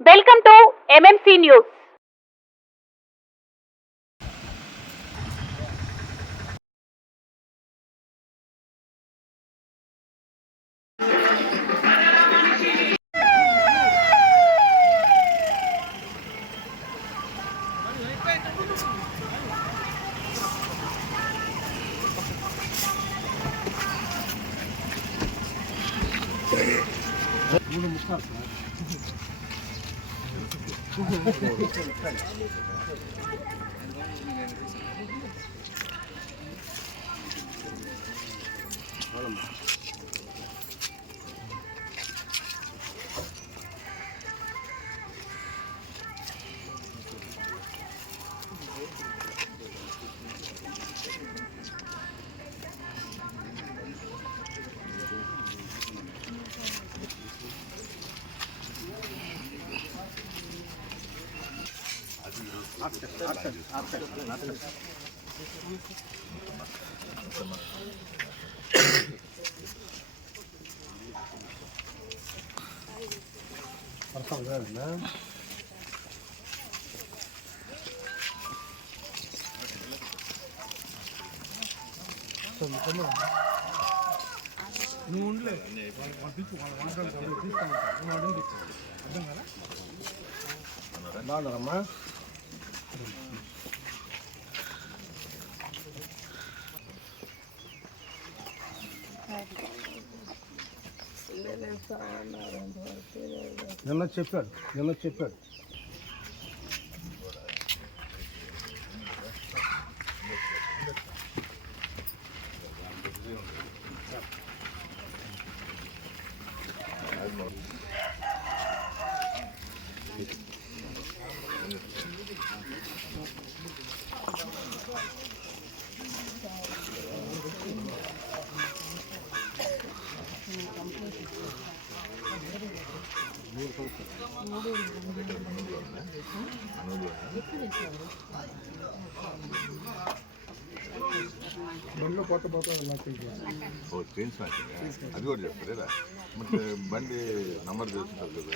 Welcome to MMC news. నువ్వు ఉండలే పంపించు తీస్తాను అర్థం కదా బాగున్నారమ్మా. నిన్న చెప్పాడు బండిలో పోత అది కూడా చెప్తారా మరి బండి నంబర్ తెలుసుకుంటారు కదా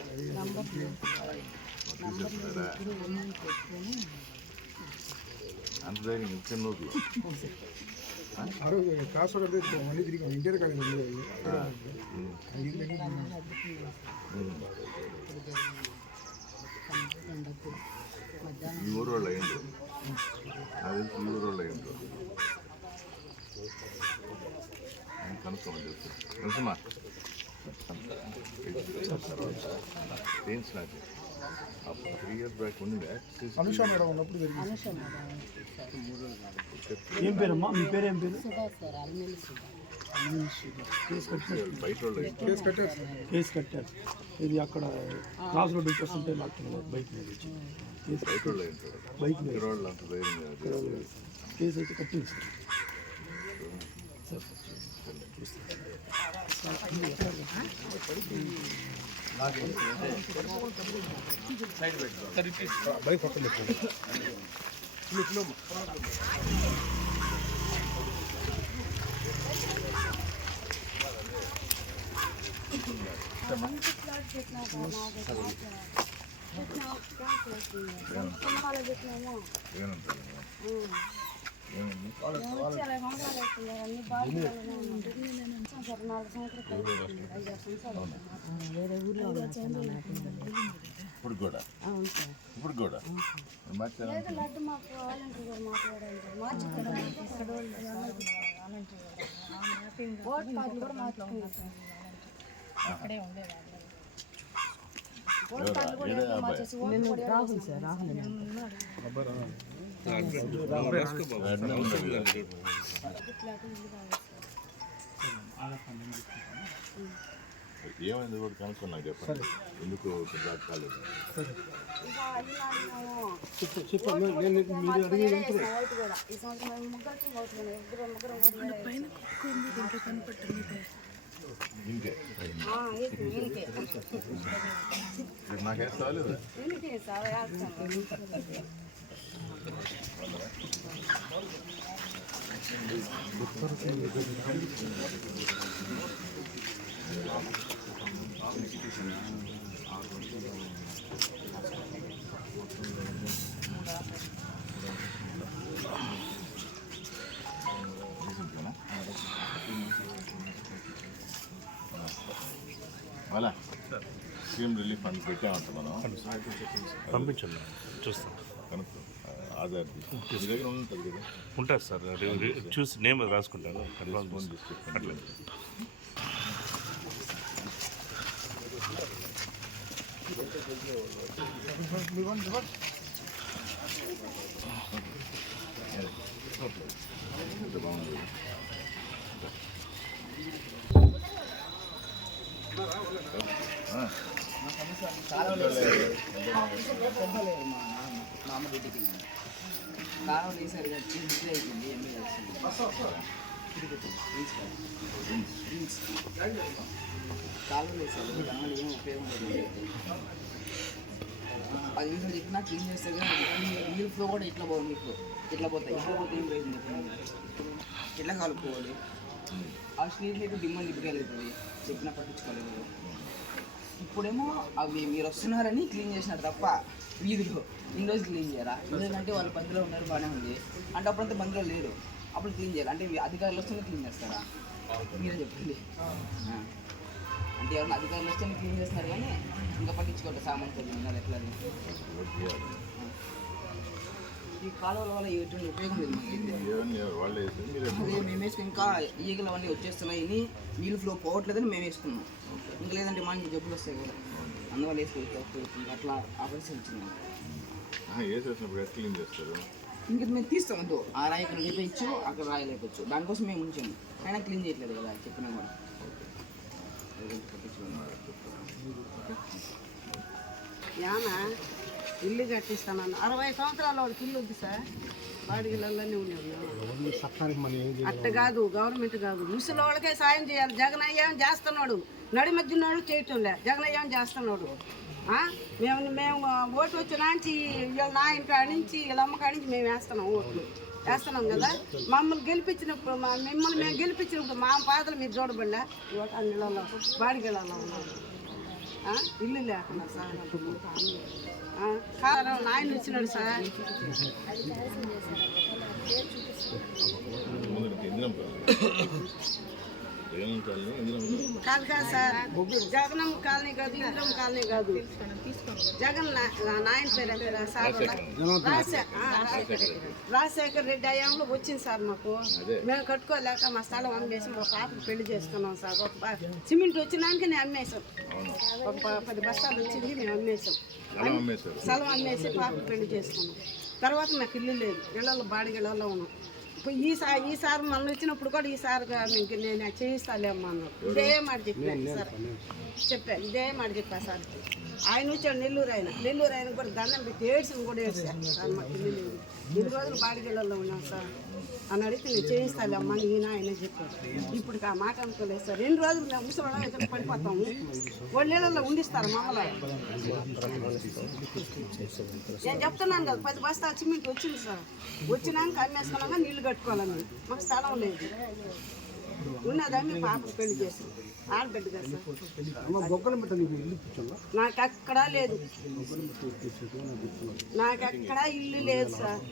అంత ధైర్యం ఇంకా నోట్లో కాసు మళ్ళీ తిరిగి ఇంటర్ కానీ ఈ ఊరు వాళ్ళు అయ్యిండు అది ఈ ఊరు వాళ్ళు అయ్యిండు కనుక్కోమని చెప్తాను తెలుసుమా ఏం నాకు అప్పుడు 3 years బ్యాక్ ఉండే అనుష మేడం ఉన్నప్పుడు ఏం పేరమ్మా మీ పేరు ఏం పేరు? కేసు కట్టారు. ఇది అక్కడ క్రాస్ రోడ్ వచ్చేస్తుంటే బైక్ మీద బైక్ మీద కేసు అయితే కట్టింది బైక్ పక్కన ఇప్పుడు కూడా రాహుల్ సార్ ఏమైంది కూడా కనుక్కున్నా చెప్పండి ఎందుకు కాలేదు ఇంకే నాకేస్తావాలి ఎక్స్ట్రీమ్ రిలీఫ్ ఫండ్ పెట్టామంట మనం పంపించండి చూస్తాం. కనుక్కో ఆధార్ మీ దగ్గర ఉంటుంది కదా. ఉంటుంది సార్, చూసి నేమ్ రాసుకుంటాను కన్ఫర్మ్ ఫోన్ చేసి చెప్పండి. అట్లా. ఎంత బాగుంది. మామ డ్యూటీకి కాలం వేసారు కాబట్టి డిగ్రీ అయిపోయింది ఎంఏ కాలం వేసారు దానివల్ల ఏం ఉపయోగం లేదు. 10 నిమిషాలు చెప్పినా క్లీన్ చేస్తారు కానీ నీళ్ళ ఫ్లో కూడా ఇట్లా పోవాలి. ఇట్లా పోతాయి ఏం పోయింది ఇట్లా కలుపుకోవాలి. ఆ స్ట్రీట్ అయితే డిమాండ్ డిగ్రీ అవుతుంది చెప్పినా పట్టించుకోలేదు. ఇప్పుడేమో అవి మీరు వస్తున్నారని క్లీన్ చేసినారు తప్ప వీధిలో ఇన్ని రోజులు క్లీన్ చేయరా? ఎందుకంటే వాళ్ళు బంద్లో ఉన్నారు బాగానే ఉంది అంటే అప్పుడంతా బంద్లో లేరు అప్పుడు క్లీన్ చేయాలి అంటే అధికారులు వస్తేనే క్లీన్ చేస్తారా? మీరే చెప్పండి. అంటే ఎవరైనా అధికారులు వస్తేనే క్లీన్ చేస్తున్నారు కానీ ఇంకా పట్టించుకోండి సామాన్ కొన్ని ఉన్నారు ఎట్లా ఈ కాలువల వల్ల ఎటువంటి ఉపయోగం లేదు అదే మేము వేసుకుని ఇంకా ఈగలు అవన్నీ వచ్చేస్తున్నాయని నీళ్ళు ఫ్లో పోవట్లేదని మేము వేసుకున్నాం. ఇంకా లేదంటే మనకి జబ్బులు వస్తాయి కదా అందువల్ల వేసుకుంటే అట్లా ఆ పరిస్థితి వచ్చింది. వేసేసినప్పుడు ఎట్లా క్లీన్ చేస్తారు? ఇంకా మేము తీస్తాం అంటూ ఆ రాయి ఇక్కడ లేపచ్చు అక్కడ రాయి లేపచ్చు దానికోసం మేము ఉంచాము అయినా క్లీన్ చేయట్లేదు కదా చెప్పినా కూడా. యానా ఇల్లు కట్టిస్తానన్న 60 సంవత్సరాల వాడికి ఇల్లు ఉంది సార్. బాడిగిళ్ళలోనే ఉన్నాడు. అట్ట కాదు గవర్నమెంట్ కాదు ముసలి వాళ్ళకే సాయం చేయాలి. జగన్ అయ్యాం చేస్తున్నాడు, నడి మధ్యన్నాడు చేయటం లే. జగన్ అయ్యాం చేస్తున్నాడు. మేము ఓటు వచ్చిన నుంచి వీళ్ళ నాయన కాడి నుంచి వీళ్ళ అమ్మ కాడి నుంచి మేము వేస్తున్నాం కదా. మమ్మల్ని గెలిపించినప్పుడు మిమ్మల్ని మేము గెలిపించినప్పుడు మా పాతలు మీరు చూడబడలే. ఇవాళ నీళ్ళలో బాడిగిళ్ళలో ఉన్నాడు. ఇల్లు లేకుండా సార్ కాదు నాయన వచ్చినాడు సార్. కాదు కాదు సార్ జగనమ్మ కాలనీ కాదు ఇంద్రమ్మ కాలనీ కాదు. జగన్ నాయన పేరు సార్ రాజశేఖర్ రెడ్డి అయ్యాంలో వచ్చింది సార్ మాకు. మేము కట్టుకోలేక మా స్థలం అమ్మేసి ఒక పాపకు పెళ్లి చేసుకున్నాం సార్. ఒక సిమెంట్ వచ్చినానికి నేను అమ్మేసాం. ఒక 10 బస్తాలు వచ్చింది మేము అమ్మేసాం. స్థలం అమ్మేసి పాపకు పెళ్లి చేసుకున్నాం. తర్వాత నాకు ఇల్లు లేదు, ఇళ్ళలో బాడిగిళ్ళలో ఉన్నాం. ఇప్పుడు ఈసారి మనం వచ్చినప్పుడు కూడా ఈసారి నేను చేయిస్తాలేమ్మా అన్నాడు. ఇదే మాట చెప్పాను సార్, చెప్పాను ఇదే మాట చెప్పాను సార్. ఆయన వచ్చాడు నెల్లూరు ఆయన కూడా దండం పెట్టి ఏడ్చుని కూడా ఏడ్చాను సార్. మాకు ఇల్లు లేదు, 2 రోజులు బాడిగిళ్ళలో ఉన్నాం సార్ అని అడిగితే నేను చేయిస్తాలేమ్మా ఈయన ఆయన చెప్పాడు. ఇప్పుడు ఆ మాట అనుకోలేదు సార్. 2 రోజులు మేము ముసలి అయితే పడిపోతాము. వాళ్ళు నీళ్ళల్లో ఉండిస్తారు మమ్మల్ని. నేను చెప్తున్నాను కదా 10 బస్తాలు సిమెంట్ వచ్చింది సార్. వచ్చినాక అమ్మేసుకున్నాక నీళ్లు కట్టుకోవాలని మాకు స్థలం లేదు. ఉన్నదాన్ని పాపకు పెళ్లి చేసాం. ఆడబిడ్డ కదా సార్. నాకు ఎక్కడా లేదు, నాకెక్కడా ఇల్లు లేదు సార్.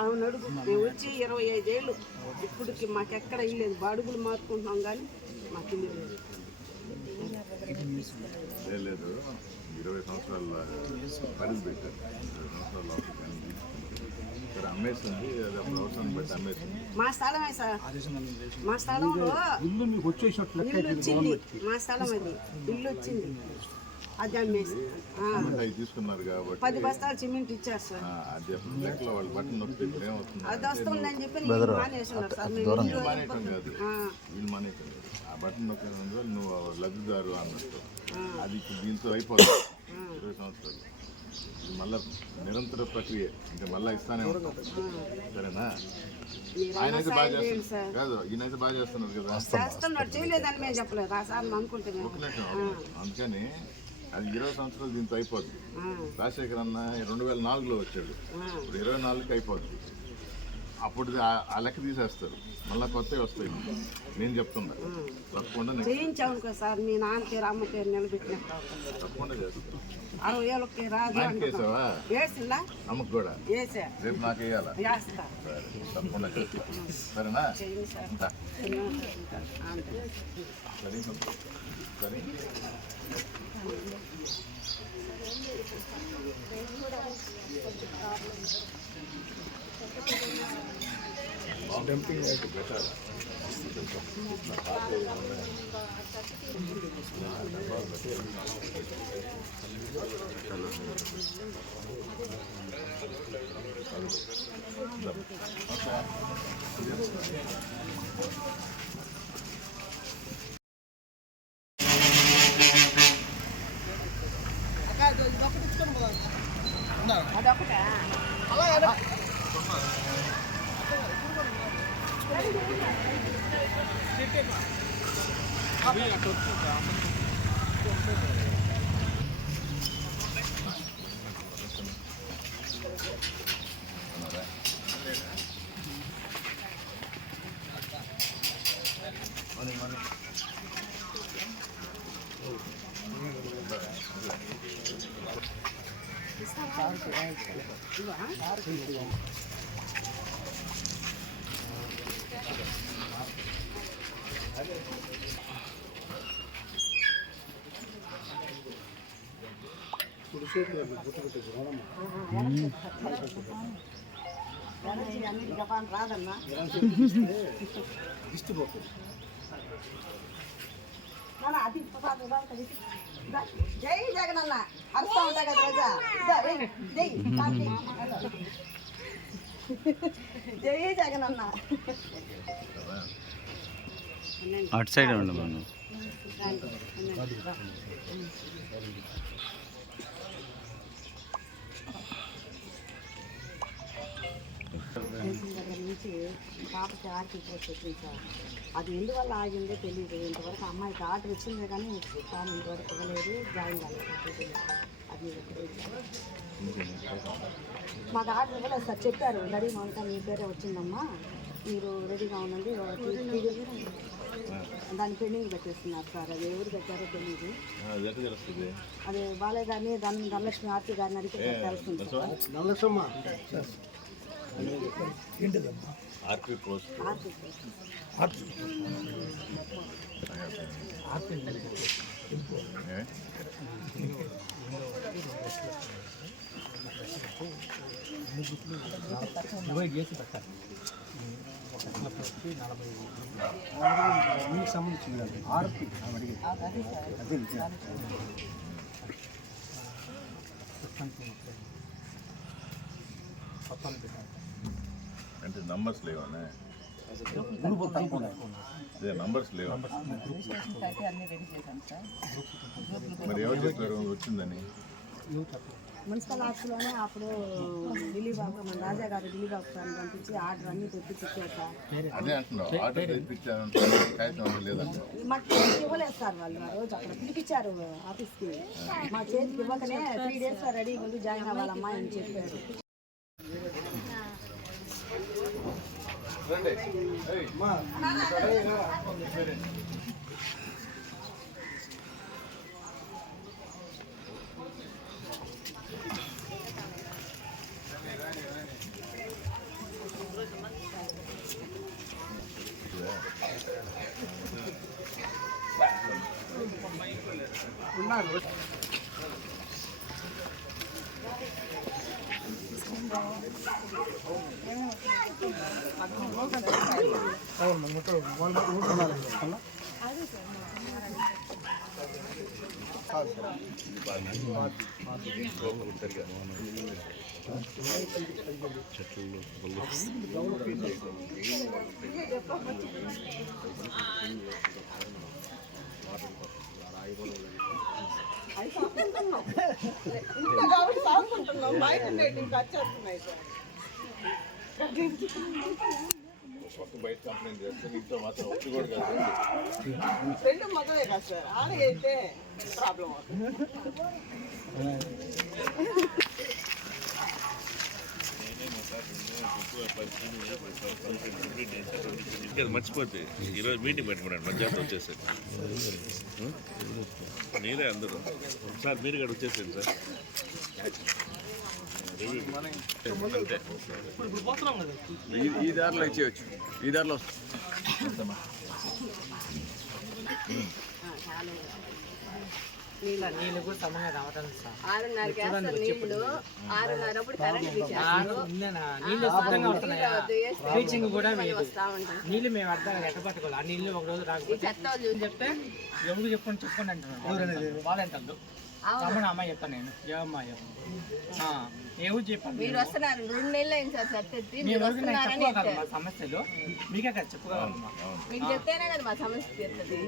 అవును అడుగు. మేము వచ్చి 25 ఏళ్ళు ఇప్పటికి మాకెక్కడ ఇల్లు లేదు. బాడుగులు మార్చుకుంటున్నాం కానీ మాకు ఇల్లు లేదు. లేదు 20 సంవత్సరాల పని పెట్టారు. 20 సంవత్సరాలు అమ్మేస్తుంది. అది అప్పుడు అవసరం బట్టి అమ్మేస్తుంది. మా స్థలమే సార్. మా స్థలంలో ఇల్లు వచ్చింది. మా స్థలం అది ఇల్లు వచ్చింది. అది అమ్మేసి తీసుకున్నారు కాబట్టి 10 బస్తాలు సిమెంట్ ఇచ్చారు సార్. అది లెక్కలో వాళ్ళు బట్టన్ నొక్కి ఏమవుతుంది? అది వస్తుందని చెప్పి నేను మానేస్తున్నారు సార్. వీళ్ళు మానేయటం కాదు, వీళ్ళు మానేయటం కాదు. ఆ బట్టన్ నొక్కినందువల్ల నువ్వు లబ్ధిదారు అన్నట్టు. అది ఇప్పుడు దీంతో అయిపోతుంది. 20 సంవత్సరాలు మళ్ళా నిరంతర ప్రక్రియ. అంటే మళ్ళీ ఇస్తానే ఉంటాం. సరేనా? ఆయన అయితే బాగా చేస్తున్నారు కాదు, ఈయన అయితే బాగా చేస్తున్నారు కదా. చేస్తున్నాడు, చేయలేదని మేము చెప్పలేదు ఆ సార్ అనుకుంటే. అందుకని అది 20 సంవత్సరాలు దీంతో అయిపోద్ది. రాజశేఖర్ అన్న 2004లో వచ్చాడు, ఇప్పుడు 24కి అయిపోద్ది. అప్పుడు ఆ లెక్క తీసేస్తారు, మళ్ళీ కొత్తవి వస్తాయి. నేను చెప్తున్నా తప్పకుండా చేయించాను కదా సార్, మీ నాన్న పేరు అమ్మ పేరు నిలబెట్టిన తప్పకుండా చేస్తాను. 60,000కి రాదు ఆయనకి వేసావా? వేసిందా? అమ్మకు కూడా వేసా రేపు నాకు వేయాలా? వేస్తా. సరే తప్పకుండా చేస్తా. సరేనా? చేయండి సార్. దా. అంతే. సరే సరే డంపింగ్ అయితే పెట్టాలా? అదొకటే. అన్నిటి జపాన్ రాదన్నా. అది జై జగనన్న అరుస్తా ఉంటా కదా ప్రజా. జై జై జగనన్న. అటు సైడ్ ఉండమను. నుంచి పాపకి ఆర్టీ పోస్ట్ వచ్చింది సార్. అది ఎందువల్ల ఆగిందో తెలియదు. ఇంతవరకు అమ్మాయికి ఆర్డర్ వచ్చిందే కానీ తాను ఇంతవరకు ఇవ్వలేదు, జాయిన్ కాలేదు. అది మాకు ఆర్డర్ ఇవ్వలేదు సార్. చెప్పారు రెడీగా ఉంటా, మీ పేరే వచ్చిందమ్మా, మీరు రెడీగా ఉండండి, దాన్ని పెండింగ్ పెట్టేస్తున్నారు సార్. అది ఎవరు పెట్టారో తెలియదు. అది బాలయ్య గారిని ధనలక్ష్మి ఆర్టీ గారిని అడిగితే తెలుస్తుంది సార్. ఏంటిదమ్మా? ఆర్పీ పోస్ట్ సంబంధించింది ఆర్పీ అంటే నంబర్స్ లేవనే? నంబర్స్ లేవా? మరి ఎవరు చెప్పారు వచ్చిందని? మున్సిపల్ ఆఫీస్లోనే అప్పుడు దిలీబాబు, మన రాజా గారు దిలీబాబు సార్ని పంపించి ఆర్డర్ అన్ని తెప్పించి ఇచ్చారు సార్. అదే అంటున్నావు, ఆర్డర్ తెప్పించారంటే కాగితం లేదంటే మాకు చేతికి ఇవ్వలేదు సార్. వాళ్ళు ఆ రోజు అక్కడ పిలిపించారు ఆఫీస్కి, మా చేతికి ఇవ్వకనే 3 days రెడీగా ఉంది, జాయిన్ అవ్వాలమ్మా అని చెప్పారు. బయట కంప్లైంట్ చేస్తే ఇంట్లో మాత్రం వచ్చి కూడా కాదు. రెండు మగవే కదా సార్, ఆడగైతే ప్రాబ్లం అవుతుంది. నేనే అది మర్చిపోతే ఈరోజు మీటింగ్ పెట్టుకున్నాడు మధ్యాహ్నం వచ్చేసారు మీరే అందరూ సార్ మీరు ఇక్కడ వచ్చేసారు సార్ అంతే ఈ దారిలో ఇచ్చేయచ్చు ఈ దారిలో నీళ్ళు కూడా సమయంగా రావటం సార్ 6:30కి వేస్తారు నీళ్ళు 6:30 అప్పుడు కరెంట్ తీసేస్తారు. నీళ్ళు శుభ్రంగా వస్తున్నాయా బ్లీచింగ్ కూడా వేయదు వస్తా ఉంటాయి. నీళ్ళు మేము అర్థం ఎట్ట పట్టుకోవాలి ఆ నీళ్ళు ఒక రోజు ఈ రాకపోతే చెత్త వాళ్ళు చెప్తే ఎవరు చెప్పండి అంటున్నారు వాళ్ళంటారు రమణ అమ్మాయి చెప్తాను నేను ఏ అమ్మాయి ఎవరు చెప్పండి మీరు వస్తున్నారు 2 నెలలు అయింది సార్ చెత్త ఎత్తి మీ మీరు వరకు నేను వస్తున్నారని చెప్పుకోగలను మా సమస్యలు మీకే కదా చెప్పుకోగలమ్మా మీకు చెప్తేనే కదా మా సమస్య తీరుతుంది.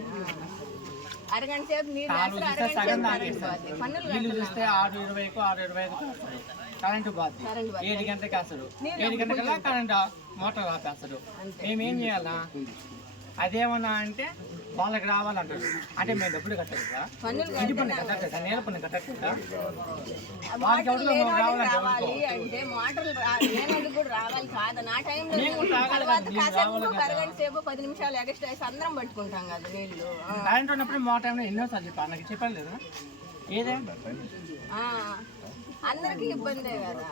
అరగంట సేపు నీళ్ళు నాలుగు వేస్తారు, చూస్తే అరగంట సగం సేపు కరెంట్ తాగేస్తారు పోద్ది. పన్నులు నీళ్ళు కడుతున్నారు. చూస్తే 6:20కు 6:25కు వస్తుంది కరెంటు పోద్ది కరెంటు పోద్ది. 7 గంటలకు వేస్తాడు నీళ్ళు 7 గంటకల్లా కరెంటు మోటార్ ఆపేస్తాడు మేమేం చేయాలా అదేమన్నా అంటే వాళ్ళకి రావాలంటారు అంటే మేము డబ్బులు కట్టలేదా పన్నులు ఇంటి పన్ను కట్టలేదా నేల పన్ను కట్టలేదా వాళ్ళకి మోటార్లు ఎవరిలో లేని వాళ్ళకి రావాలంటే రావాలి అంటే మోటార్లు లేనందుకు కూడా రావాలి కాదు నా టైంలో మేము కూడా రావాలి తర్వాత కదా, మేము కాసేపు రావాలి కదా. అరగంట సేపు 10 నిమిషాలు ఎక్స్ట్రా వేసి అందరం పట్టుకుంటాం కదా నీళ్ళు. కరెంట్ ఉన్నప్పుడు మోటార్ ఎన్నోసార్లు చెప్పాను నాకు చెప్పాను లేదా ఏదే ఆ, అందరికీ ఇబ్బందే కదా.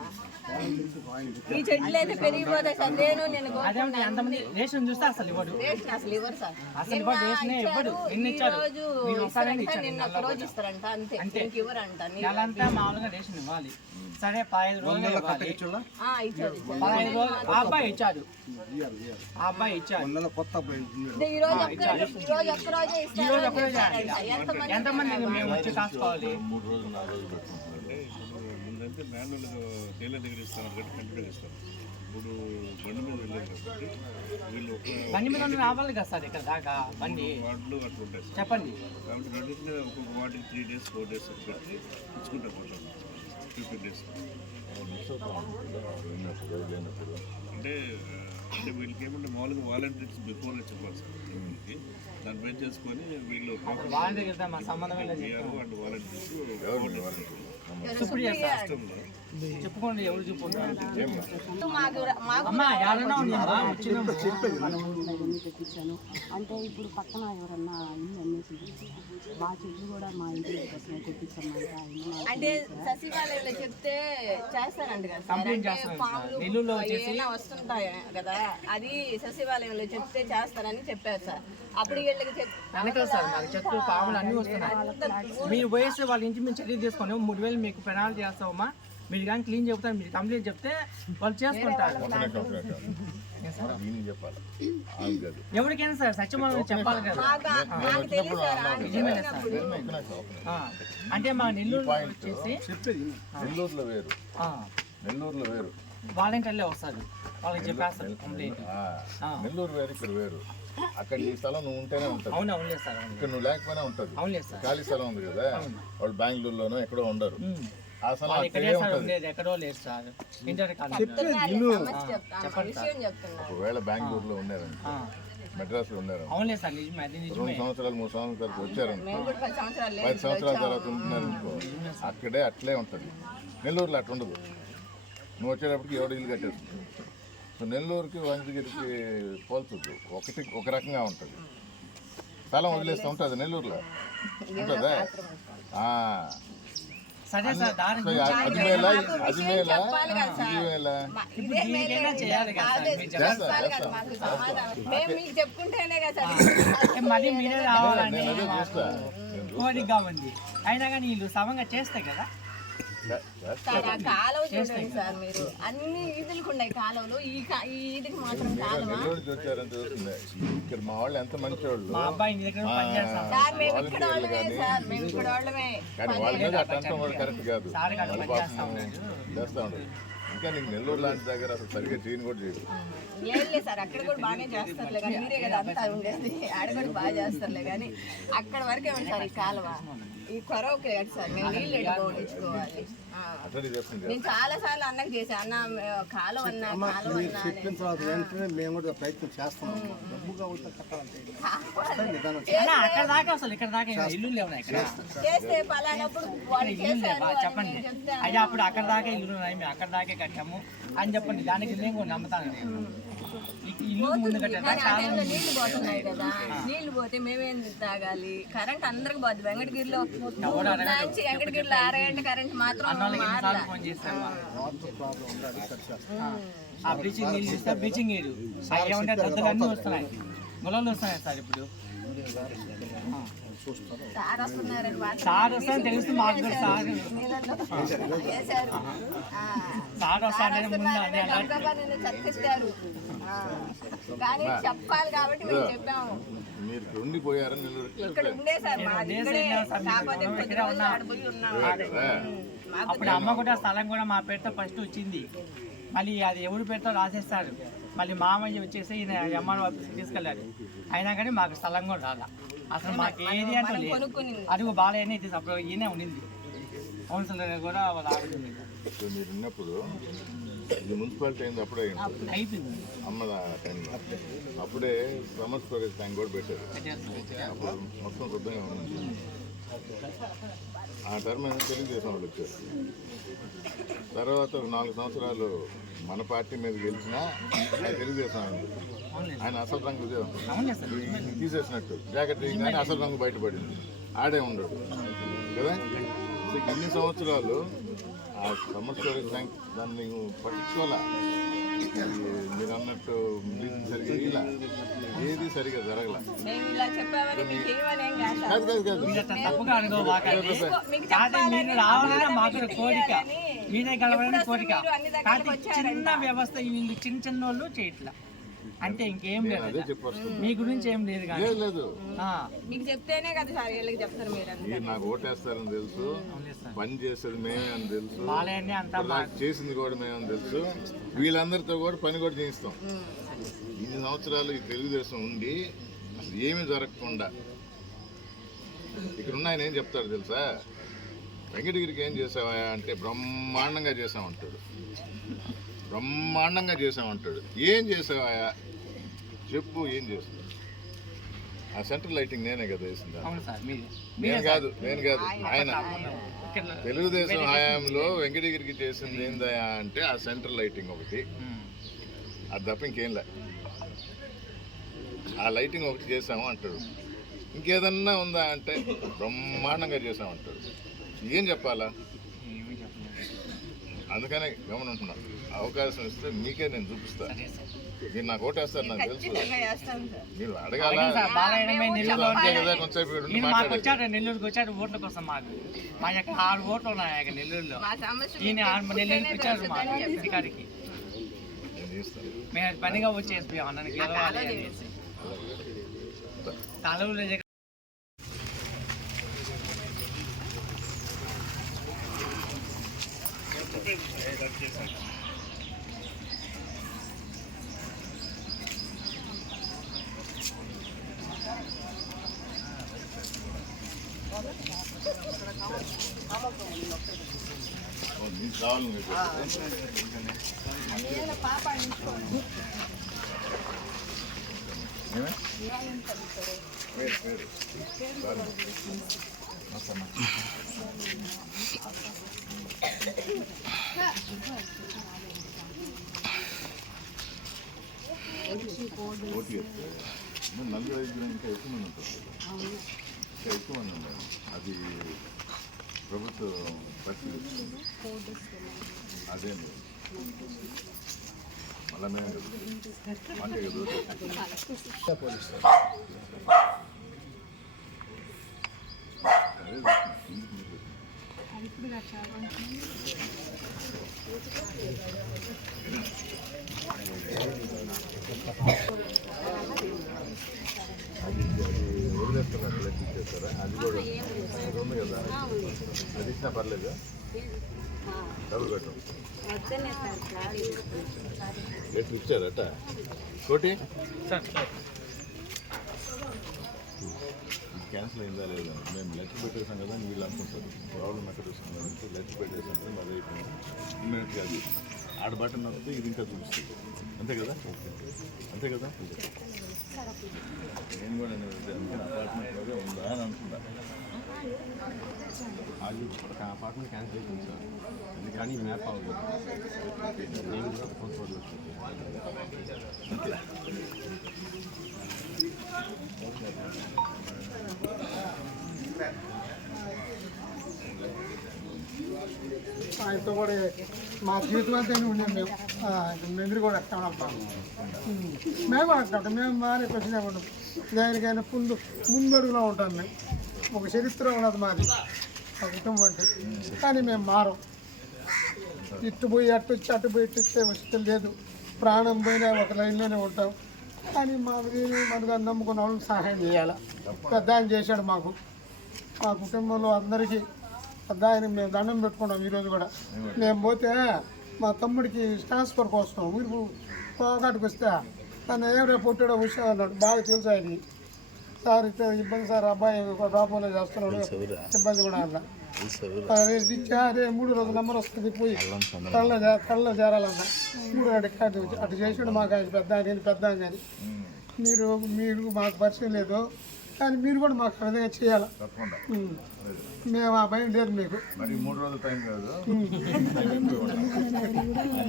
ఈ చెట్లు అయితే పెరిగిపోతాయి సార్. నేను అదేమిటి అంతమంది రేషన్ చూస్తే అసలు ఇవ్వడు రేషన్ అసలు ఇవ్వరు సార్. అసలు ఇవ్వడు, రేషనే ఇవ్వడు. నిన్న ఈ ఇచ్చారు. రోజు నిన్న ఒకసారి ఇస్తారంట, ఇచ్చారు, నిన్న ఒక రోజు ఇస్తారంట అంతే. అంతే. ఇంక ఇవ్వరంట. నెలంతా మామూలుగా రేషన్ ఇవ్వాలి సరే 15 రోజులు ఇవ్వాలి ఇచ్చారు 15 రోజులు ఆ అబ్బాయి ఇచ్చాడు ఆ అబ్బాయి ఇచ్చాడు ఈ రోజు ఒక్క రోజే ఈ రోజు ఇస్తారు. ఒక్కరోజే ఎంతమంది ఎంతమంది మేము వచ్చి కాసుకోవాలి 3 రోజులు 4 రోజులు పెట్టుకుంటున్నారు. ముందంటే మాన్యువల్గా టైలర్ దగ్గర ఇస్తాను కాబట్టి కంప్యూటర్ ఇస్తాను ఇప్పుడు బండి మీద వెళ్ళారు కాబట్టి వీళ్ళు ఒక బండి మీద ఉన్న రావాలి కదా సార్ ఇక్కడ దాకా బండి వార్డులు అట్లా ఉంటాయి సార్ చెప్పండి కాబట్టి రెండింటిని ఒక్కొక్క వాటికి 3 days 4 days పెట్టి ఇచ్చుకుంటా పోతాం 15 days మిస్ అవుతా ఉంటుంది వెళ్ళినప్పుడు లేనప్పుడు. అంటే అంటే వీళ్ళకి ఏమంటే మామూలుగా వాలంటీర్స్ బిఫోర్గా చెప్పాలి సార్ వీళ్ళకి దాన్ని బేస్ చేసుకొని వీళ్ళు వాళ్ళ దగ్గర మా సంబంధం లేదు పిఆర్ అండ్ వాలంటీర్స్ ఎవరు వాళ్ళు? సుప్రియ సార్ చెప్పుకోండి ఎవరు చెప్పుకుంటారు మాకు అమ్మా ఎవరైనా ఉన్నారా వచ్చినాము తెప్పించాను అంటే ఇప్పుడు పక్కన ఎవరన్నా ఇల్లు అమ్మేసి మా చెట్లు కూడా మా ఇంటి కోసం తెప్పించామంట అంటే సచివాలయంలో చెప్తే చేస్తారంట కదా సార్. కంప్లైంట్ అంటే చేస్తాను పాములు సార్ నెల్లూరులో వచ్చేసి ఏమైనా వస్తుంటాయి కదా, అది సచివాలయంలో చెప్తే చేస్తారని చెప్పారు సార్. అప్పుడు వీళ్ళకి వెనకాల సార్ నాకు చెట్లు పాములు అన్నీ వస్తున్నాయి మీరు పోయేస్తే వాళ్ళ ఇంటి మీద చర్య తీసుకొని 3,000 మీకు పెనాల్టీ చేస్తామమ్మా మీరు కానీ క్లీన్ చెప్తారు మీరు కంప్లైంట్ చెప్తే వాళ్ళు చేసుకుంటారు ఒకనే కంప్లైంట్ కాదు. ఈయనకి చెప్పాలి ఆమె కాదు. ఎవరికైనా సార్ సత్యమానం చెప్పాలి కదా నాకు తెలియదు సార్. ఆ నిజమే సార్ ఒకనే కాదు. ఆ, అంటే మా నెల్లూరు పాయింట్ వచ్చేసి నెల్లూరులో వేరు నెల్లూరులో వేరు వాలంటీర్లే వస్తారు వాళ్ళకి చెప్పేస్తారు కంప్లైంట్ నెల్లూరు వేరు ఇక్కడ వేరు. అక్కడ నీ స్థలం నువ్వు ఉంటేనే ఉంటుంది, అవును అవునులేదు సార్ అవును ఇక్కడ నువ్వు లేకపోయినా ఉంటుంది. అవునులేదు సార్ ఖాళీ స్థలం ఉంది కదా, వాళ్ళు బెంగళూరులోనో ఎక్కడో ఉండరు. ఆ స్థలం వాళ్ళు అక్కడే ఇక్కడే సార్ ఉంటుంది. ఉండేది ఎక్కడో లేదు సార్ ఇంటర్ కాలేజ్ చెప్పండి విషయం చెప్తున్నారు. ఒకవేళ బెంగళూరులో ఉన్నారండి, మెడ్రాస్లో ఉన్నారు, అవునులేదు సార్ నిజమే అది 2 నిజమే సంవత్సరాలు 3 సంవత్సరాల తర్వాత వచ్చారనుకో, మేము కూడా 10 సంవత్సరాలు 10 సంవత్సరాల తర్వాత ఉంటున్నారనుకో, అక్కడే అట్లే ఉంటుంది. నెల్లూరులో అట్లా ఉండదు. నువ్వు వచ్చేటప్పటికి ఎవడు ఇల్లు కట్టేస్తుంది. సో నెల్లూరుకి వంజగిరికి పోల్చొద్దు, ఒక రకంగా ఉంటుంది. స్థలం వదిలేస్తూ ఉంటుంది నెల్లూరులో ఉంటుందా? సరే సార్ దాని సో గురించి అది మేలా చెప్పాలి కదా సార్. ఇది మేలా? ఇదే దీనికైనా చేయాలి కదా సార్ మీరు చెప్పాలి కదా మాకు సమాధానం. మేము మీకు చెప్పుకుంటేనే కదా సార్. మళ్ళీ మీరే రావాలని నేను అదే చూస్తా. కోరికగా ఉంది అయినా కానీ వీళ్ళు సమంగా చేస్తే కదా సార్ ఆ కాలువ చూడండి సార్, మీరు అన్ని ఈదులకు ఉన్నాయి కాలువలు. ఈ ఈదికి మాత్రం కాలువ. నెల్లూరు నుంచి వచ్చారని చూస్తుంది. ఇక్కడ మా వాళ్ళు ఎంత మంచి వాళ్ళు. మా అబ్బాయి నీ దగ్గర పని చేస్తాను సార్ మేము ఇక్కడ వాళ్ళమే సార్, మేము ఇక్కడ వాళ్ళమే. కానీ వాళ్ళ మీద అట్లా కూడా కరెక్ట్ కాదు. సార్ గారు వాళ్ళ పని చేస్తా పాపం చేస్తా ఉండదు. ఇంకా నీకు నెల్లూరు లాంటి దగ్గర అసలు సరిగ్గా చేయని కూడా చేయదు. ఏం లేదు సార్, అక్కడ కూడా బాగానే చేస్తారులే కానీ మీరే కదా అంతా ఉండేది. ఆడ కూడా బాగా చేస్తారులే కానీ అక్కడ వరకే ఉంది సార్ ఈ కాలువ. ఈ కొరవకి సార్ మేము నీళ్ళు ఎట్టుకోవాలి. అట్లనే చేస్తుంది నేను చాలా సార్లు అన్నకు చేశాను, అన్న కాలం అన్నా కాలం అన్నా అని. చెప్పిన తర్వాత వెంటనే మేము కూడా ప్రయత్నం చేస్తున్నాం. డబ్బుగా అవుతా కట్టాలంటే అక్కడ దాకా అసలు ఇక్కడ దాకా ఇల్లు లేవు ఇక్కడ చేస్తే పలానప్పుడు వాళ్ళు చేశారు అని చెప్పండి. నేను చెప్తాను. అయ్యా అప్పుడు అక్కడ దాకా ఇల్లు ఉన్నాయి, మేము అక్కడ దాకే కట్టాము అని చెప్పండి. దానికి నేను కూడా నమ్ముతాను. నేను ఇల్లు ముందు కానీ కట్టాను ఆ టైంలో నీళ్లు పోతున్నాయి కదా, నీళ్లు పోతే మేమేం తాగాలి? కరెంట్ అందరికి పోద్ది. వెంకటగిరిలో నుంచి వెంకటగిరిలో 6 గంటల కరెంట్ మాత్రం మారలా. ఫోన్ చేస్తాను. ఆ బ్లీచింగ్ నీళ్ళు ఇస్తే బ్లీచింగ్ నీళ్ళు అవి ఏమంటే దద్దలు అన్నీ వస్తున్నాయి, గులాలు వస్తున్నాయి సార్. ఇప్పుడు సార్ వస్తున్నారని సార్ వస్తారని తెలుసు మాకు కూడా. సార్ చేశారు. సార్ వస్తారని ముందు అదే నిన్ను చదివిస్తారు కానీ చెప్పాలి కాబట్టి మేము చెప్పాము. మీరు ఇక్కడ ఉండిపోయారని ఇక్కడ ఉండే సార్ మాది ఇక్కడే, కాకపోతే కొద్ది రోజులు ఆడిపోయి ఉన్నాము. అప్పుడు అమ్మ కూడా స్థలం కూడా మా పేరుతో ఫస్ట్ వచ్చింది. మళ్ళీ అది ఎవరు పేరుతో రాసేస్తారు. మళ్ళీ మామయ్య వచ్చేసి ఈయన ఎంఆర్ఓ ఆఫీస్కి తీసుకెళ్ళారు. అయినా కానీ మాకు స్థలం కూడా రాలా. అసలు మాకు ఏది అంటే లేదు. అడుగు బాగాలేని అప్పుడు ఈయనే ఉండింది. కౌన్సిలర్ కూడా వాళ్ళు ఆడుతుంది. మీరు ఉన్నప్పుడు ఇది మున్సిపాలిటీ అయింది అప్పుడే అయిపోయింది. అమ్మ టైంలో అప్పుడే సమ్మర్ స్టోరేజ్ ట్యాంక్ కూడా పెట్టారు. అప్పుడు మొత్తం శుద్ధంగా ఉంది. ఆ టర్మ్ తెలుగుదేశం వాళ్ళు వచ్చారు. తర్వాత 4 సంవత్సరాలు మన పార్టీ మీద గెలిచినా ఆయన తెలుగుదేశం ఆయన అసలు రంగు తీసేసినట్టు జాకెట్ కానీ అసలు రంగు బయటపడింది. ఆడే ఉండడు కదా. సో ఇన్ని సంవత్సరాలు ఆ సమ్మర్ స్టోరేజ్ ట్యాంక్ దాన్ని పట్టించుకోవాలా. మీరు అన్నట్టు సరిగా ఇలా ఏది సరిగా జరగల. మేము ఇలా చెప్పామని మీకు ఏమనేం కాదు. తప్పుగా అనుకోవాలండి. మీరు రావాలనే మాకు కోరిక, మీరే గెలవాలని కోరిక. కానీ చిన్న వ్యవస్థ వీళ్ళు చిన్న చిన్న వాళ్ళు చేయట్లా అంటే ఇంకేం లేదు. మీ గురించి ఏం లేదు కానీ లేదు. మీకు చెప్తేనే కదా సార్ వీళ్ళకి చెప్తారు. మీరు నాకు ఓటేస్తారని తెలుసు, పని చేసేది మేమే అని తెలుసు, అంతా చేసింది కూడా మేమని తెలుసు. వీళ్ళందరితో కూడా పని కూడా చేయిస్తాం. ఇన్ని సంవత్సరాలు ఈ తెలుగుదేశం ఉండి అసలు ఏమీ జరగకుండా ఇక్కడ ఉన్న ఆయన ఏం చెప్తాడు తెలుసా? వెంకటగిరికి ఏం చేసావా అంటే బ్రహ్మాండంగా చేసామంటాడు. బ్రహ్మాండంగా చేసామంటాడు. ఏం చేసావా చెప్పు, ఏం చేస్తావు? ఆ సెంట్రల్ లైటింగ్ నేనే కదా వేసిందా? నేను కాదు ఆయన. తెలుగుదేశం హయాంలో వెంకటగిరికి చేసింది ఏందయా అంటే ఆ సెంట్రల్ లైటింగ్ ఒకటి, అది తప్ప ఇంకేం లే. ఆ లైటింగ్ ఒకటి చేసాము అంటాడు. ఇంకేదన్నా ఉందా అంటే బ్రహ్మాండంగా చేసామంటాడు. ఏం చెప్పాలా? అందుకనే గమనింటున్నా. అవకాశం ఇస్తే మీకే నేను చూపిస్తా. మీరు నాకు ఓటేస్తారు నాకు తెలుసు. మీరు అడగాల నెల్లూరుకి వచ్చాడు ఓట్ల కోసం. మాకు మా యొక్క 6 ఓట్లు ఉన్నాయి నెల్లూరులో. ఈయన నెల్లూరుకి వచ్చారు మా ఇంటికాడికి. మేము పనిగా వచ్చేసి అన్నకి గెలవాలి అనేసి తలవులో నలుగురు 5 ఇంకా ఎక్కువ మంది ఉంటుంది. ఇంకా ఎక్కువ మంది ఉండాలి. అది ప్రభుత్వం పరిశీలిస్తుంది. అదే మళ్ళా మేము మాకే వదిలేస్తున్నారు ఇచ్చేస్తారా? అది కూడా అది ఉంది కదా, అది ఇచ్చినా పర్లేదు. డబ్బులు పెట్టం ఎట్లు ఇచ్చారట కోటి. క్యాన్సిల్ అయిందా లేదా మేము లెటర్ పెట్టేసాం కదా అని వీళ్ళు అనుకుంటారు. ప్రాబ్లం ఎక్కడ వస్తుందంటే లెటర్ పెట్టేసాం కదా మరి అయిపోయింది ఇమ్మీడియట్గా అది ఆడ బటన్ వస్తే ఇది ఇంకా చూపిస్తుంది. అంతే కదా అంతే కదా. నేను కూడా అందుకని అపార్ట్మెంట్లోనే ఉందా అని అనుకున్నా. అది ఒక అపార్ట్మెంట్ క్యాన్సిల్ అవుతుంది సార్, అందుకని మ్యాప్ అవ్వదు. నేను కూడా ఫోన్ అంతే. ఆయనతో కూడా మా జీవితం అంతా ఉన్నాం మేము. ఎదురు కూడా వస్తాం మేము అంటాం. మేము మానే ప్రశ్న ఉంటాం. దేనికైనా ముందడుగులో ఉంటాం. మేము ఒక చరిత్ర ఉన్నది మాది ఆ కుటుంబం అంటే. కానీ మేము మారం. ఇటు పోయి అటు వచ్చి అటు పోయి ఇటు వచ్చే వసతి లేదు. ప్రాణం పోయినా ఒక లైన్లోనే ఉంటాం. కానీ మనకు నమ్ముకున్న వాళ్ళకి సహాయం చేయాలి. పెద్ద ఆయన చేశాడు మాకు. మా కుటుంబంలో అందరికీ పెద్ద ఆయన మేము దండం పెట్టుకున్నాం. ఈరోజు కూడా మేము పోతే మా తమ్ముడికి ట్రాన్స్ఫర్ కోసం ఊరికి పోగాటికి వస్తే తను ఏం రేపు పుట్టాడో వచ్చా అన్నాడు. బాగా తెలుసు ఆయనకి. సార్ ఇట్లా ఇబ్బంది సార్, అబ్బాయి రాపోలే చేస్తున్నాడు ఇబ్బంది కూడా అన్న ఇచ్చా. అదే 3 రోజులు నెంబర్ వస్తుంది పోయి కళ్ళలో చేరాలన్న 3 అటు అటు చేసాడు మాకు. ఆయన పెద్ద ఆయన పెద్ద ఆయన కానీ మీరు మాకు పరిచయం లేదు. కానీ మీరు కూడా మాకు విధంగా చేయాలి. మేము ఆ భయం లేదు మీకు. మరి 3 రోజులు టైం కాదు,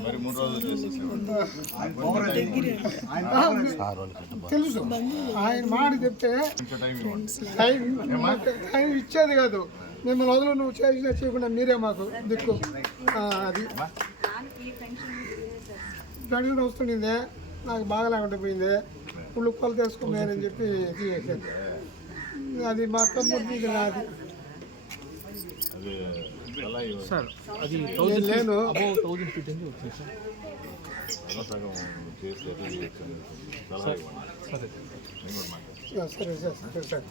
మరి 3 రోజులు తెలుసు. ఆయన మాట చెప్తే టైం ఇచ్చేది కాదు. మిమ్మల్ని వదులు నువ్వు చేసినా చేయకుండా మీరే మాకు దిక్కు. అది పెన్షన్ వస్తుండే నాకు బాగా లేకుండా పోయింది. ఇప్పుడు కొలు తీసుకున్నానని చెప్పి చేశాను. అది మా తమ్ముడికి నాది సార్. అది నేను సరే సార్ సరే సార్.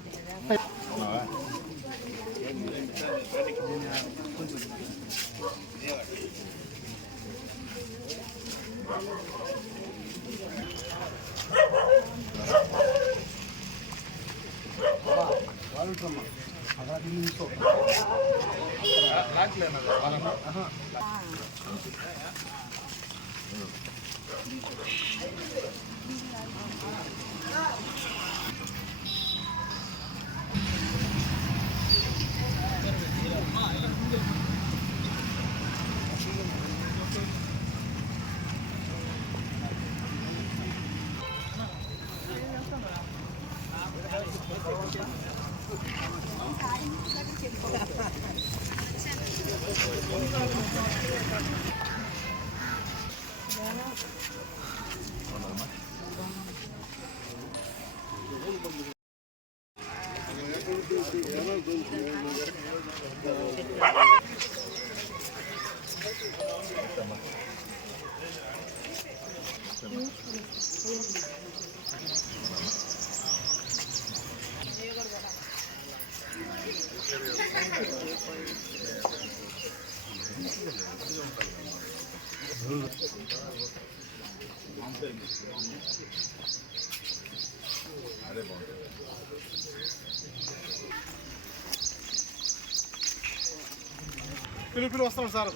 పిలుపులు వస్తాం సార్.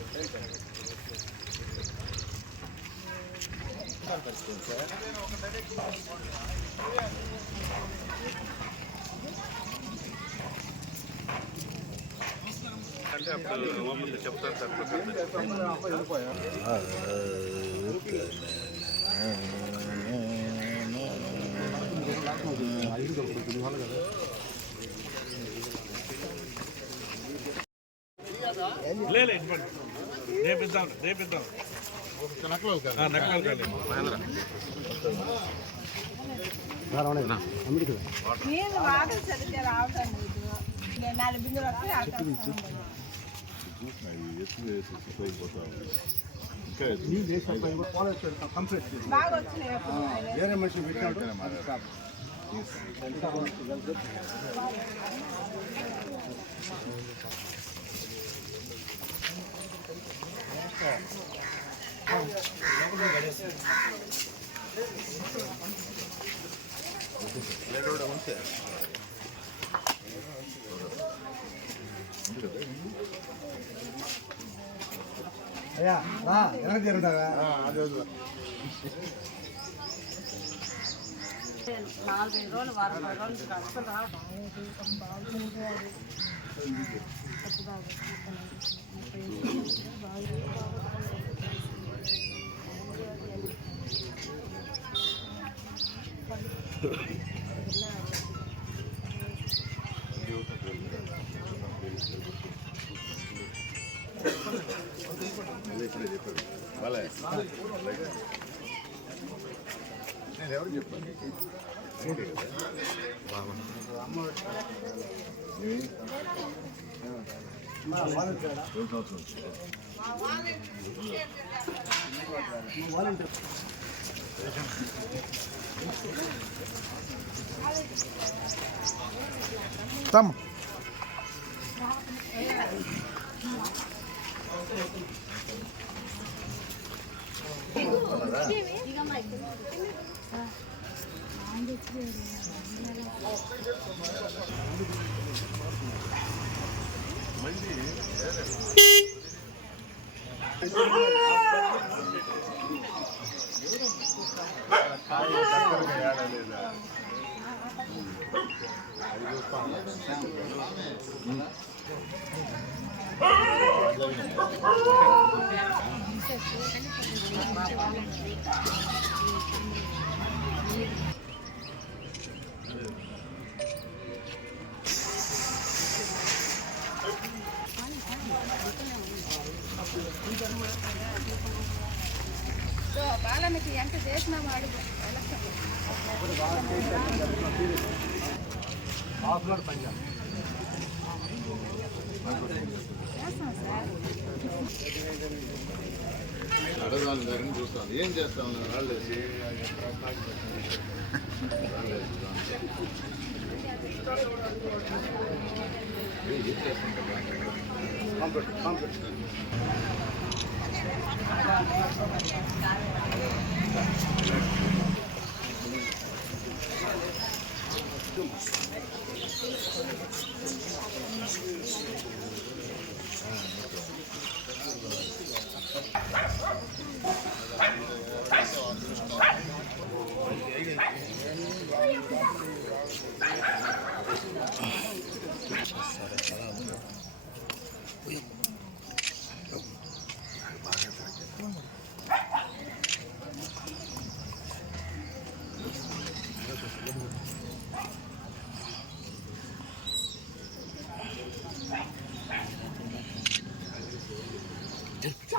అంటే అప్పుడు చెప్తాను సార్. రేపిద్దాం నక్కలు కాలేదు. నేను వాటర్ చదివితే రావటం లేదు. నేను 4 బిందులు వస్తే బాగా వచ్చినాయి. వేరే మనిషి పెట్టాడు. అయ్యా రా ఎలా జరుగుతావా అదే 4-5 రోజులు వారం రోజులు అసలు రావడం నేను ఎవరు చెప్పాను తమ్ము బాలనికి ఎంత చేసినా వాడు అడగాలి గారిని చూస్తాను ఏం చేస్తాను రాళ్ళేసి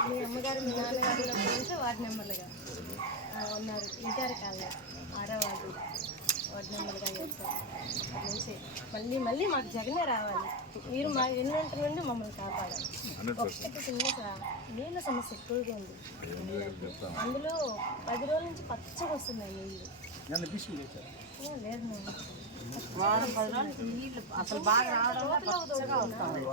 మీ అమ్మగారు మీ నాన్నగారు గురించి వార్డు మెంబర్లుగా ఉన్నారు. ఇంటారు కాలే 6వ వార్డు మెంబర్గా చేస్తారు. నుంచి మళ్ళీ మాకు జగనే రావాలి. మీరు మా ఎన్నింటి నుండి మమ్మల్ని కాపాడాలి. ఒక్కటి చిన్న నీళ్ళ సమస్య ఎక్కువగా ఉంది. అందులో 10 రోజుల నుంచి పచ్చగా వస్తున్నాయి నీళ్ళు. లేదు వారం 10 రోజులు నీళ్ళు అసలు బాగా రావడం పచ్చగా వస్తాయి.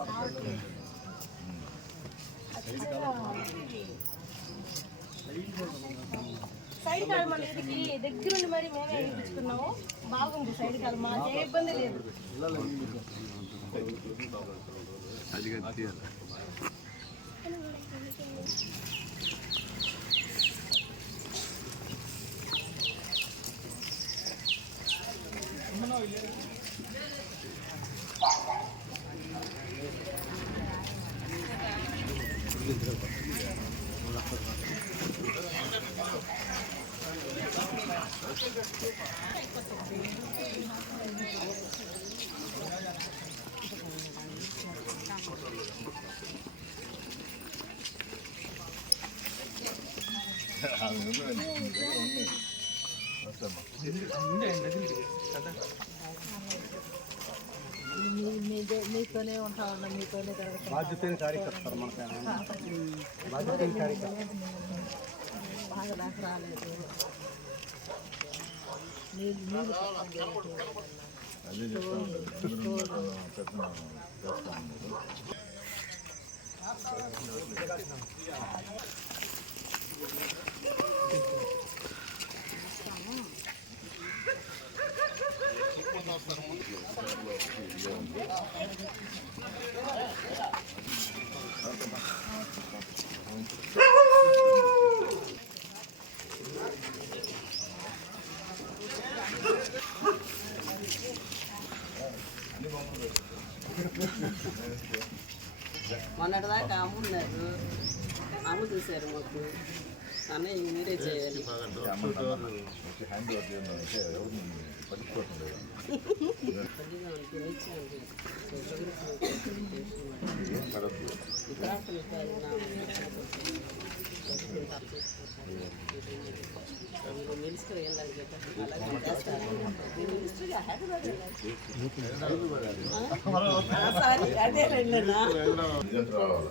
సైడ్ కాలు మన ఇంటికి దగ్గరుండి మరి మేమే వేయించుకున్నాము. బాగుంది సైడ్ కాలు, మాకే ఇబ్బంది లేదు. మీతోనే ఉంటామన్నా, మీతోనే తిరగతాం. బాధ్యతని కార్యకర్తారు మన బాధ్యతని కార్యకర్త బాగా దాకా రాలేదు. నీళ్ళు అదే చెప్తా ఉంటాను. చేస్తాను మొన్నటిదాకా అమ్మున్నారు, అమ్ము చూశారు మాకు. అన్నయ్య మీరే చేయాలి. హ్యాండ్ ఓవర్ చేయాలంటే ఎవరు పట్టించుకోవట్లేదు. ఏం పడద్దు. మినిస్టర్ వెళ్ళాలి కదా, అదే వెళ్ళనా. రిజల్ట్ రావాలి.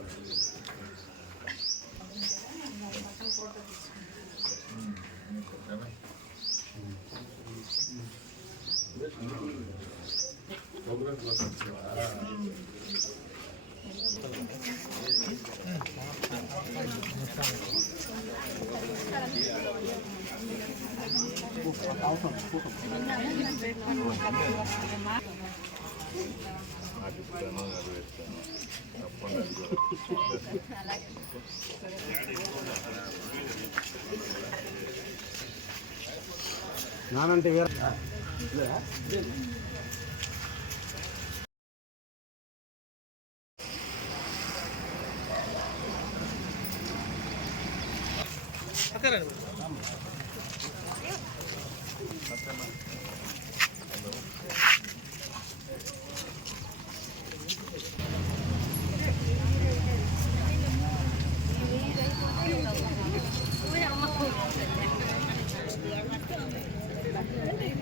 నానంటే వేరే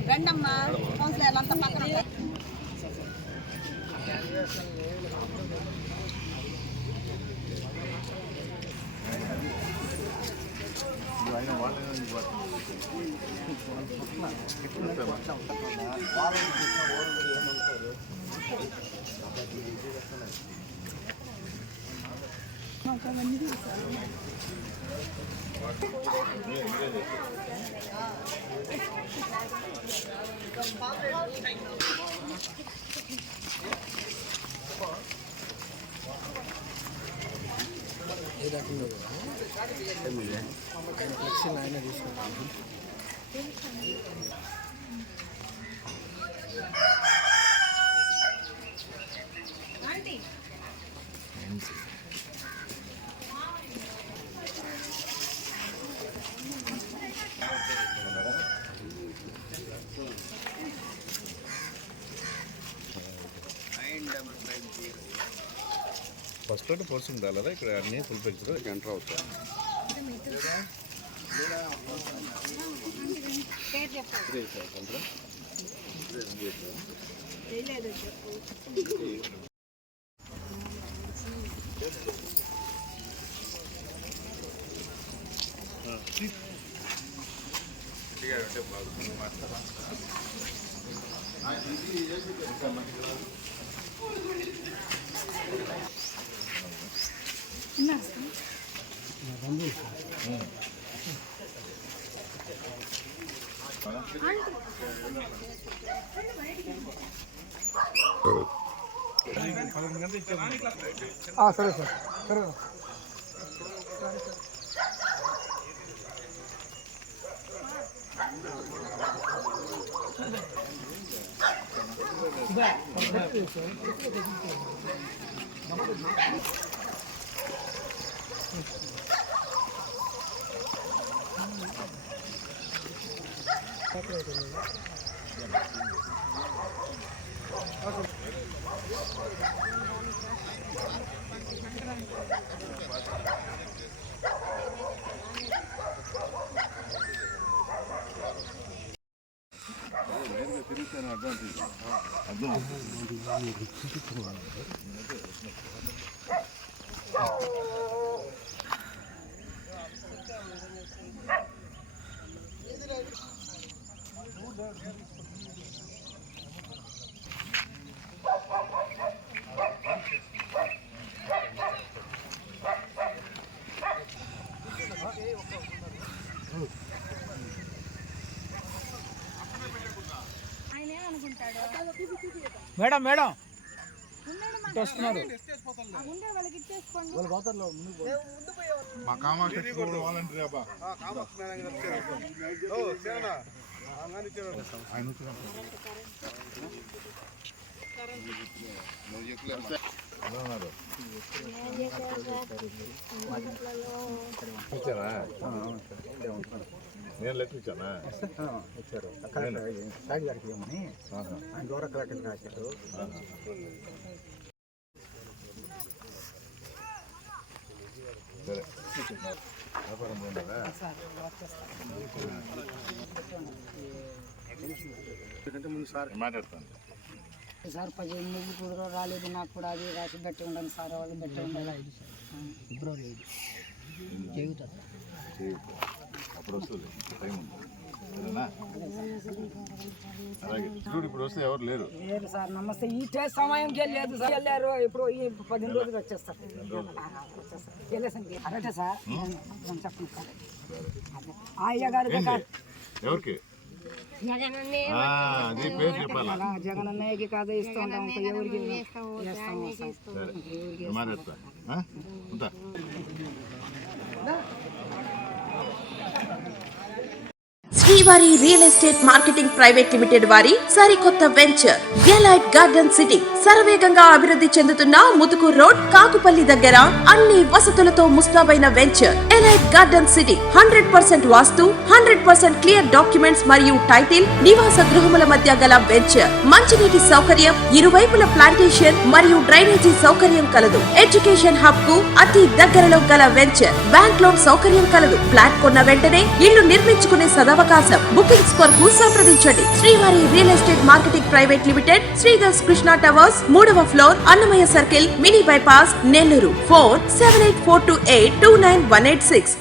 రండమ్మా, కౌన్సిలర్లు అంతా పక్కన ఆయన వాళ్ళని ఆయన తీసుకుంటాను. ఫస్ట్ లో ఫోర్స్ ఉండాలి కదా, ఇక్కడ అన్నీ ఫుల్ పెంచుతారు ఎంటర్ అవుతాయి. సరే సార్, సరే. మేడం మేడం వస్తున్నారు. మా కామాక్షి వాలంటీర్ అబ్బా ఆయన ఎలా ఉన్నారు? ఇచ్చానా? నేను లెటర్ ఇచ్చానా? ఇచ్చారు సాయి గారికి ఏమని ఆయన ద్వారా కలెక్టర్ రాశారు. సరే వ్యాపారం ఉండదా? మాట్లాడతాను సార్ 15 మంది కూడా రాలేదు, నాకు కూడా అది రాసి పెట్టి ఉండండి సార్, వాళ్ళు పెట్టి ఉండాలి. ఫిబ్రవరి 5 అప్పుడు వస్తుంది, టైం ఉంది. సరేనా? అలాగే ఇప్పుడు వస్తే ఎవరు లేరు సార్. నమస్తే. ఈ సమయంకి వెళ్ళలేదు సార్, వెళ్ళారు. ఇప్పుడు ఈ 15 రోజులు వచ్చేస్తారు. అదే సార్ చెప్పండి సార్. అయ్య గారు ఎవరికి అది పేరు చెప్పాలా? జగన్ అన్నయ్యకి కాదు ఇస్తూ ఉంటాం, ఎవరికి మాట్లాడతా ఉంటా. శ్రీవారి real estate marketing private limited వారి సరికొత్త వెంచర్ ఎలైట్ గార్డెన్ సిటీ శరవేగంగా అభివృద్ధి చెందుతున్న ముతుకూర్ రోడ్, కాకుపల్లి దగ్గర అన్ని వసతులతో ముస్తాబైన వెంచర్ ఎలైట్ గార్డెన్ సిటీ. 100% వాస్తు, 100% క్లియర్ డాక్యుమెంట్స్ మరియు టైటిల్, నివాస గృహముల మధ్య గల వెంచర్. మంచినీటి సౌకర్యం, ఇరువైపుల ప్లాంటేషన్ మరియు డ్రైనేజీ సౌకర్యం కలదు. ఎడ్యుకేషన్ హబ్ కు అతి దగ్గరలో గల వెంచర్. బ్యాంక్ లోన్ సౌకర్యం కలదు. ఫ్లాట్ కొన్న వెంటనే ఇల్లు నిర్మించుకునే సదవకాశం. బుకింగ్స్ కొరకు సంప్రదించండి. Srivari real estate marketing private limited, Sridhar's Krishna towers, 3వ floor, Annamayya circle, mini bypass, Nellore. Phone 7842829186.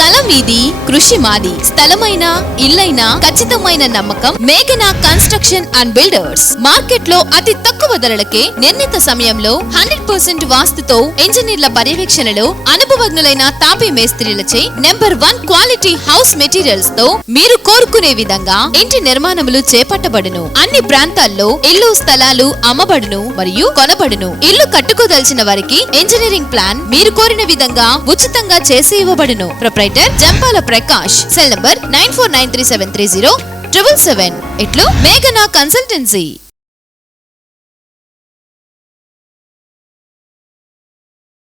కలం వీధి, కృషి మాది. స్థలమైన, ఇల్లైనా ఖచ్చితమైన నమ్మకం మేఘనా కన్స్ట్రక్షన్ అండ్ బిల్డర్స్. మార్కెట్ లో అతి తక్కువ ధరలకే నిర్ణీత సమయంలో 100% వాస్తుతో, ఇంజనీర్ల పర్యవేక్షణలో అనుభవజ్ఞులైన తాపీ మేస్త్రీలచే #1 క్వాలిటీ హౌస్ మెటీరియల్స్ తో మీరు కోరుకునే విధంగా ఇంటి నిర్మాణములు చేపట్టబడును. అన్ని ప్రాంతాల్లో ఇల్లు స్థలాలు అమ్మబడును మరియు కొనబడును. ఇల్లు కట్టుకోదలిచిన వారికి ఇంజనీరింగ్ ప్లాన్ మీరు కోరిన విధంగా ఉచితంగా చేసి ఇవ్వబడును. Proprietor Jampala Prakash. Cell number 9493730777. ఇట్లు మేఘనా కన్సల్టెన్సీ.